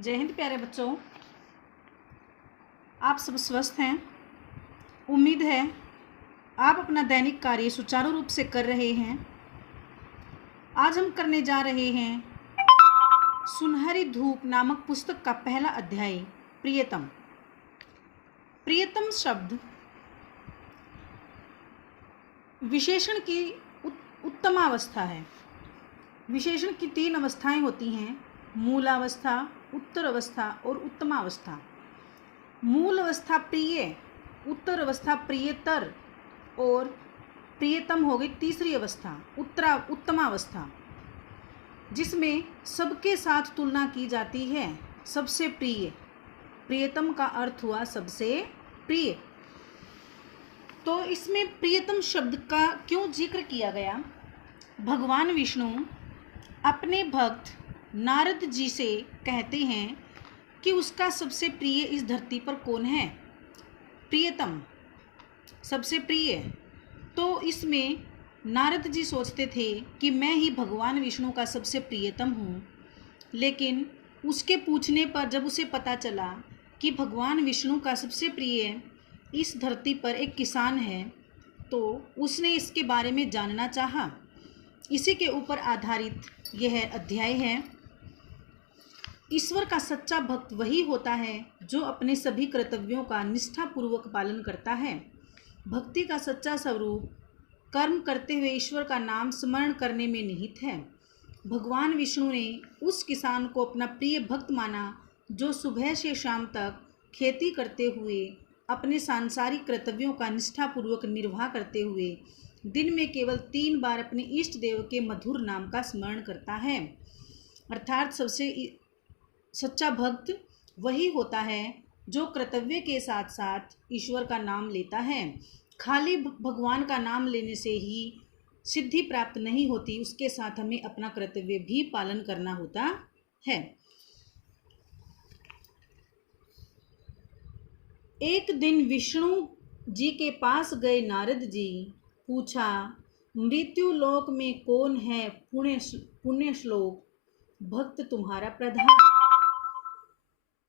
जय हिंद प्यारे बच्चों, आप सब स्वस्थ हैं। उम्मीद है आप अपना दैनिक कार्य सुचारू रूप से कर रहे हैं। आज हम करने जा रहे हैं सुनहरी धूप नामक पुस्तक का पहला अध्याय प्रियतम। प्रियतम शब्द विशेषण की उत्तमावस्था है। विशेषण की 3 अवस्थाएं होती हैं: मूलावस्था, उत्तर अवस्था और उत्तमावस्था। मूल अवस्था प्रिय, उत्तर अवस्था प्रियतर और प्रियतम हो गई तीसरी अवस्था उत्तमावस्था, जिसमें सबके साथ तुलना की जाती है। सबसे प्रिय, प्रियतम का अर्थ हुआ सबसे प्रिय। तो इसमें प्रियतम शब्द का क्यों जिक्र किया गया? भगवान विष्णु अपने भक्त नारद जी से कहते हैं कि उसका सबसे प्रिय इस धरती पर कौन है। प्रियतम, सबसे प्रिय। तो इसमें नारद जी सोचते थे कि मैं ही भगवान विष्णु का सबसे प्रियतम हूँ। लेकिन उसके पूछने पर जब उसे पता चला कि भगवान विष्णु का सबसे प्रिय इस धरती पर एक किसान है, तो उसने इसके बारे में जानना चाहा। इसी के ऊपर आधारित यह अध्याय है। ईश्वर का सच्चा भक्त वही होता है जो अपने सभी कर्तव्यों का निष्ठापूर्वक पालन करता है। भक्ति का सच्चा स्वरूप कर्म करते हुए ईश्वर का नाम स्मरण करने में निहित है। भगवान विष्णु ने उस किसान को अपना प्रिय भक्त माना जो सुबह से शाम तक खेती करते हुए अपने सांसारिक कर्तव्यों का निष्ठापूर्वक निर्वाह करते हुए दिन में केवल 3 बार अपने इष्ट देव के मधुर नाम का स्मरण करता है। अर्थात सबसे सच्चा भक्त वही होता है जो कर्तव्य के साथ साथ ईश्वर का नाम लेता है। खाली भगवान का नाम लेने से ही सिद्धि प्राप्त नहीं होती, उसके साथ हमें अपना कर्तव्य भी पालन करना होता है। एक दिन विष्णु जी के पास गए नारद जी, पूछा, मृत्यु लोक में कौन है पुण्य श्लोक भक्त तुम्हारा प्रधान?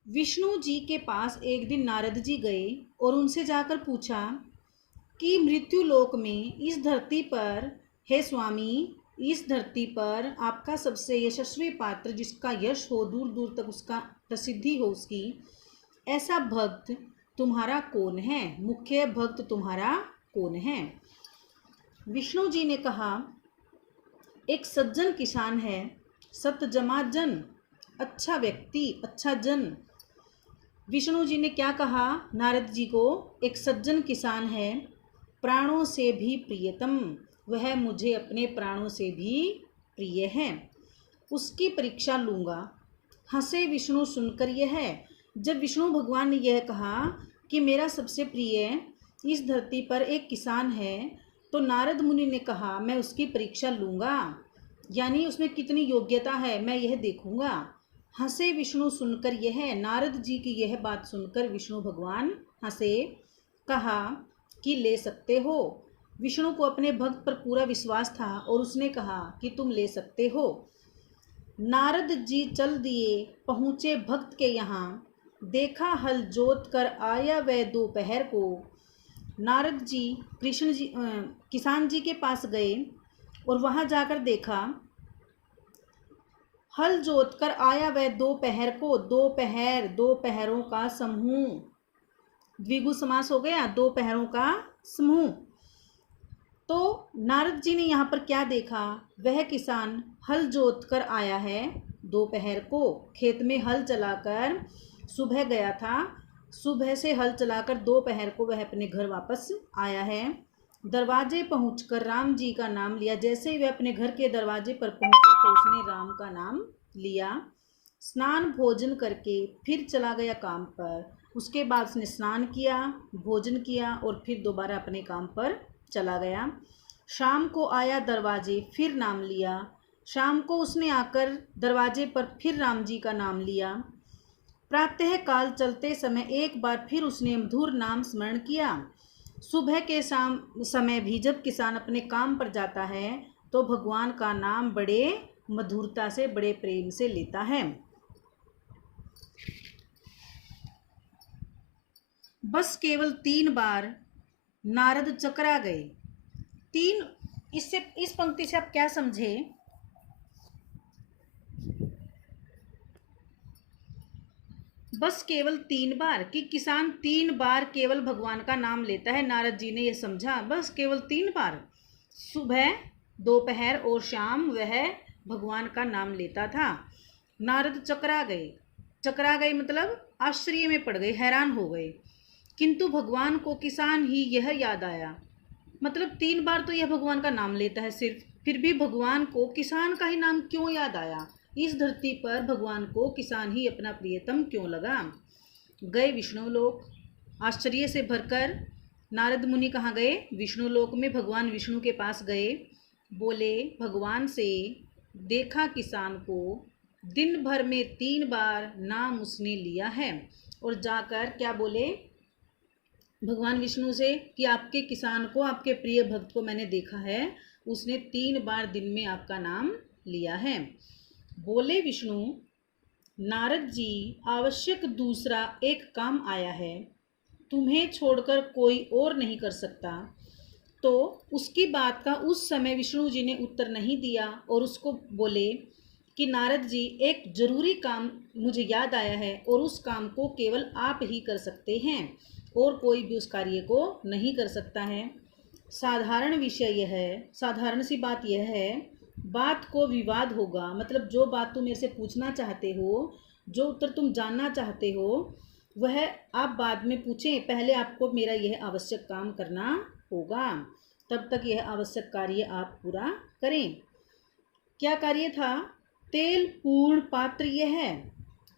विष्णु जी के पास एक दिन नारद जी गए और उनसे जाकर पूछा कि मृत्यु लोक में इस धरती पर, हे स्वामी, इस धरती पर आपका सबसे यशस्वी पात्र, जिसका यश हो, दूर दूर तक उसका प्रसिद्धि हो उसकी, ऐसा भक्त तुम्हारा कौन है? मुख्य भक्त तुम्हारा कौन है? विष्णु जी ने कहा, एक सज्जन किसान है, सतजमा जन, अच्छा व्यक्ति, अच्छा जन। विष्णु जी ने क्या कहा नारद जी को? एक सज्जन किसान है, प्राणों से भी प्रियतम, वह मुझे अपने प्राणों से भी प्रिय है, उसकी परीक्षा लूँगा। हंसे विष्णु सुनकर यह। जब विष्णु भगवान ने यह कहा कि मेरा सबसे प्रिय इस धरती पर एक किसान है, तो नारद मुनि ने कहा, मैं उसकी परीक्षा लूँगा, यानी उसमें कितनी योग्यता है मैं यह देखूँगा। हंसे विष्णु सुनकर यह। नारद जी की यह बात सुनकर विष्णु भगवान हंसे, कहा कि ले सकते हो। विष्णु को अपने भक्त पर पूरा विश्वास था और उसने कहा कि तुम ले सकते हो। नारद जी चल दिए, पहुँचे भक्त के यहाँ, देखा हल जोत कर आया वह दोपहर को। नारद जी किसान जी के पास गए और वहाँ जाकर देखा, हल जोत कर आया वह दोपहर को। दोपहर, दोपहरों का समूह, द्विगु समास हो गया, दोपहरों का समूह। तो नारद जी ने यहाँ पर क्या देखा? वह किसान हल जोत कर आया है दोपहर को, खेत में हल चलाकर सुबह गया था, सुबह से हल चलाकर दोपहर को वह अपने घर वापस आया है। दरवाजे पहुंचकर राम जी का नाम लिया। जैसे ही वह अपने घर के दरवाजे पर पहुंचा तो उसने राम का नाम लिया। स्नान भोजन करके फिर चला गया काम पर। उसके बाद उसने स्नान किया, भोजन किया और फिर दोबारा अपने काम पर चला गया। शाम को आया दरवाजे, फिर नाम लिया। शाम को उसने आकर दरवाजे पर फिर राम जी का नाम लिया। प्रातः काल चलते समय एक बार फिर उसने मधुर नाम स्मरण किया। सुबह के समय भी जब किसान अपने काम पर जाता है तो भगवान का नाम बड़े मधुरता से, बड़े प्रेम से लेता है। बस केवल 3 बार नारद चकरा गए। 3, इससे इस पंक्ति से आप क्या समझे? बस केवल 3 बार कि किसान 3 बार केवल भगवान का नाम लेता है। नारद जी ने यह समझा, बस केवल 3 बार, सुबह, दोपहर और शाम वह भगवान का नाम लेता था। नारद चकरा गए। चकरा गए मतलब आश्चर्य में पड़ गए, हैरान हो गए। किंतु भगवान को किसान ही यह याद आया, मतलब 3 बार तो यह भगवान का नाम लेता है सिर्फ, फिर भी भगवान को किसान का ही नाम क्यों याद आया? इस धरती पर भगवान को किसान ही अपना प्रियतम क्यों लगा? गए विष्णु लोक। आश्चर्य से भरकर नारद मुनि कहाँ गए? विष्णु लोक में भगवान विष्णु के पास गए। बोले भगवान से, देखा किसान को दिन भर में 3 बार नाम उसने लिया है। और जाकर क्या बोले भगवान विष्णु से कि आपके किसान को, आपके प्रिय भक्त को मैंने देखा है, उसने 3 बार दिन में आपका नाम लिया है। बोले विष्णु, नारद जी आवश्यक दूसरा एक काम आया है, तुम्हें छोड़कर कोई और नहीं कर सकता। तो उसकी बात का उस समय विष्णु जी ने उत्तर नहीं दिया और उसको बोले कि नारद जी एक जरूरी काम मुझे याद आया है और उस काम को केवल आप ही कर सकते हैं और कोई भी उस कार्य को नहीं कर सकता है। साधारण विषय यह है, साधारण सी बात यह है, बात को विवाद होगा, मतलब जो बात तुम मेरे से पूछना चाहते हो, जो उत्तर तुम जानना चाहते हो, वह आप बाद में पूछें, पहले आपको मेरा यह आवश्यक काम करना होगा, तब तक यह आवश्यक कार्य आप पूरा करें। क्या कार्य था? तेल पूर्ण पात्र यह है,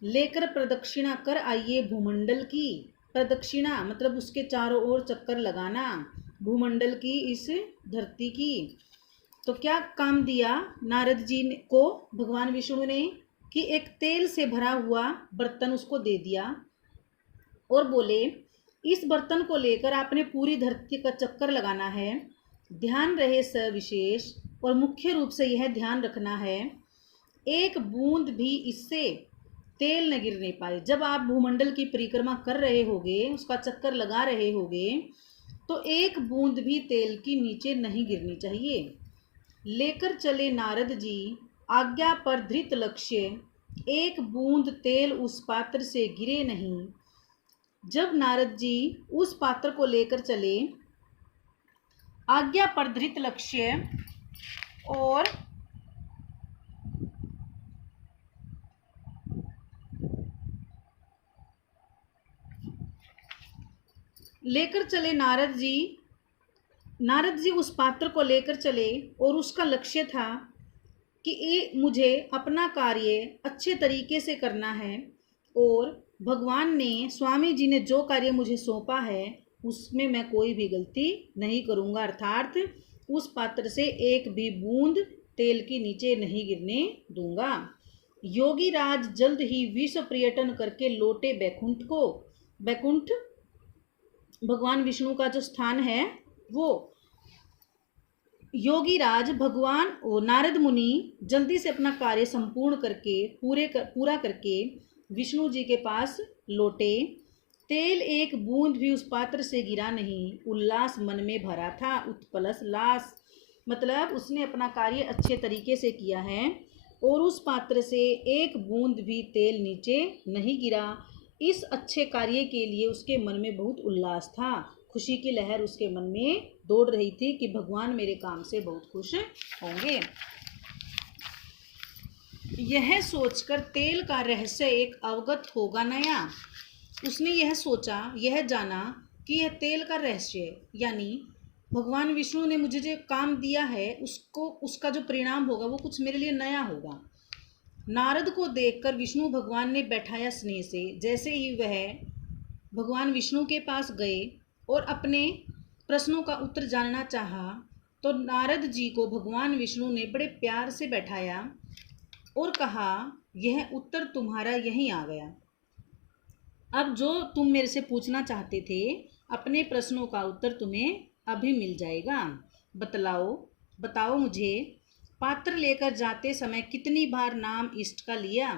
लेकर प्रदक्षिणा कर आइए भूमंडल की। प्रदक्षिणा मतलब उसके चारों ओर चक्कर लगाना, भूमंडल की, इस धरती की। तो क्या काम दिया नारद जी को भगवान विष्णु ने कि एक तेल से भरा हुआ बर्तन उसको दे दिया और बोले इस बर्तन को लेकर आपने पूरी धरती का चक्कर लगाना है। ध्यान रहे सविशेष, और मुख्य रूप से यह ध्यान रखना है एक बूंद भी इससे तेल न गिरने पाए। जब आप भूमंडल की परिक्रमा कर रहे होगे, उसका चक्कर लगा रहे होगे, तो एक बूंद भी तेल की नीचे नहीं गिरनी चाहिए। लेकर चले नारद जी आज्ञा पर धृत लक्ष्य, एक बूंद तेल उस पात्र से गिरे नहीं। जब नारद जी उस पात्र को लेकर चले आज्ञा पर धृत लक्ष्य और लेकर चले नारद जी उस पात्र को लेकर चले और उसका लक्ष्य था कि मुझे अपना कार्य अच्छे तरीके से करना है और भगवान ने, स्वामी जी ने जो कार्य मुझे सौंपा है उसमें मैं कोई भी गलती नहीं करूँगा, अर्थात उस पात्र से एक भी बूंद तेल के नीचे नहीं गिरने दूंगा। योगी राज जल्द ही विश्व पर्यटन करके लौटे बैकुंठ को। बैकुंठ भगवान विष्णु का जो स्थान है वो। योगी राज भगवान और नारद मुनि जल्दी से अपना कार्य संपूर्ण करके पूरा करके विष्णु जी के पास लौटे। तेल एक बूंद भी उस पात्र से गिरा नहीं, उल्लास मन में भरा था। उत्पलस लास मतलब उसने अपना कार्य अच्छे तरीके से किया है और उस पात्र से एक बूंद भी तेल नीचे नहीं गिरा। इस अच्छे कार्य के लिए उसके मन में बहुत उल्लास था, खुशी की लहर उसके मन में दौड़ रही थी कि भगवान मेरे काम से बहुत खुश होंगे। यह सोचकर तेल का रहस्य एक अवगत होगा नया। उसने यह सोचा, यह जाना कि यह तेल का रहस्य, यानी भगवान विष्णु ने मुझे जो काम दिया है उसका जो परिणाम होगा वो कुछ मेरे लिए नया होगा। नारद को देखकर विष्णु भगवान ने बैठाया स्नेह से। जैसे ही वह भगवान विष्णु के पास गए और अपने प्रश्नों का उत्तर जानना चाहा, तो नारद जी को भगवान विष्णु ने बड़े प्यार से बैठाया और कहा, यह उत्तर तुम्हारा यहीं आ गया। अब जो तुम मेरे से पूछना चाहते थे, अपने प्रश्नों का उत्तर तुम्हें अभी मिल जाएगा। बताओ मुझे, पात्र लेकर जाते समय कितनी बार नाम इष्ट का लिया?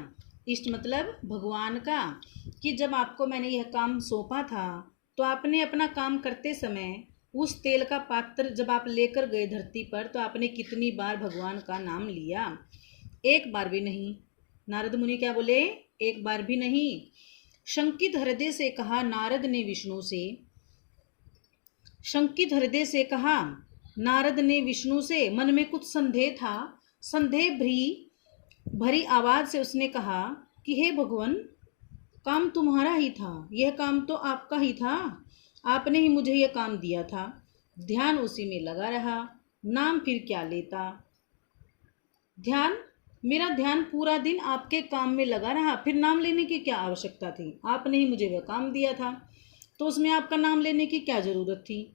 इष्ट मतलब भगवान का, कि जब आपको मैंने यह काम सौंपा था तो आपने अपना काम करते समय उस तेल का पात्र जब आप लेकर गए धरती पर, तो आपने कितनी बार भगवान का नाम लिया? एक बार भी नहीं। नारद मुनि क्या बोले? एक बार भी नहीं। शंकित हृदय से कहा नारद ने विष्णु से, शंकित हृदय से कहा नारद ने विष्णु से, मन में कुछ संदेह था। संदेह भरी आवाज से उसने कहा कि हे भगवान, काम तुम्हारा ही था, यह काम तो आपका ही था, आपने ही मुझे यह काम दिया था। ध्यान उसी में लगा रहा, नाम फिर क्या लेता। मेरा ध्यान पूरा दिन आपके काम में लगा रहा, फिर नाम लेने की क्या आवश्यकता थी? आपने ही मुझे वह काम दिया था, तो उसमें आपका नाम लेने की क्या जरूरत थी?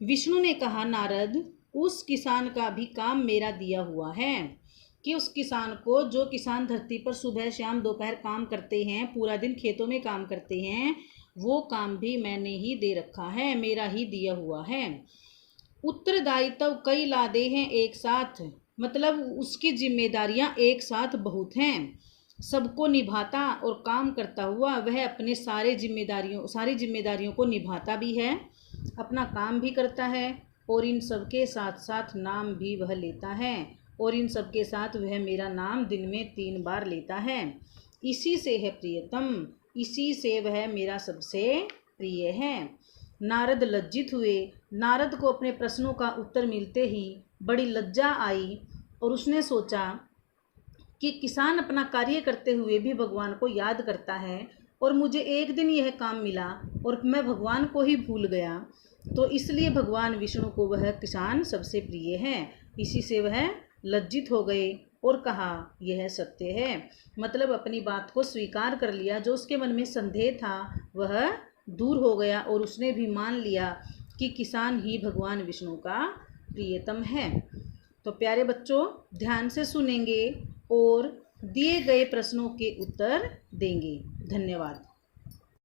विष्णु ने कहा नारद, उस किसान का भी काम मेरा दिया हुआ है कि उस किसान को, जो किसान धरती पर सुबह शाम दोपहर काम करते हैं, पूरा दिन खेतों में काम करते हैं, वो काम भी मैंने ही दे रखा है, मेरा ही दिया हुआ है। उत्तरदायित्व कई लादे हैं एक साथ, मतलब उसकी जिम्मेदारियां एक साथ बहुत हैं। सबको निभाता और काम करता हुआ वह अपने सारी जिम्मेदारियों को निभाता भी है, अपना काम भी करता है, और इन सबके साथ साथ नाम भी वह लेता है, और इन सबके साथ वह मेरा नाम दिन में 3 बार लेता है। इसी से है प्रियतम, इसी से वह मेरा सबसे प्रिय है। नारद लज्जित हुए। नारद को अपने प्रश्नों का उत्तर मिलते ही बड़ी लज्जा आई, और उसने सोचा कि किसान अपना कार्य करते हुए भी भगवान को याद करता है, और मुझे एक दिन यह काम मिला और मैं भगवान को ही भूल गया, तो इसलिए भगवान विष्णु को वह किसान सबसे प्रिय है। इसी से वह लज्जित हो गए और कहा यह सत्य है, मतलब अपनी बात को स्वीकार कर लिया। जो उसके मन में संदेह था वह दूर हो गया, और उसने भी मान लिया कि किसान ही भगवान विष्णु का प्रियतम है। तो प्यारे बच्चों, ध्यान से सुनेंगे और दिए गए प्रश्नों के उत्तर देंगे। धन्यवाद।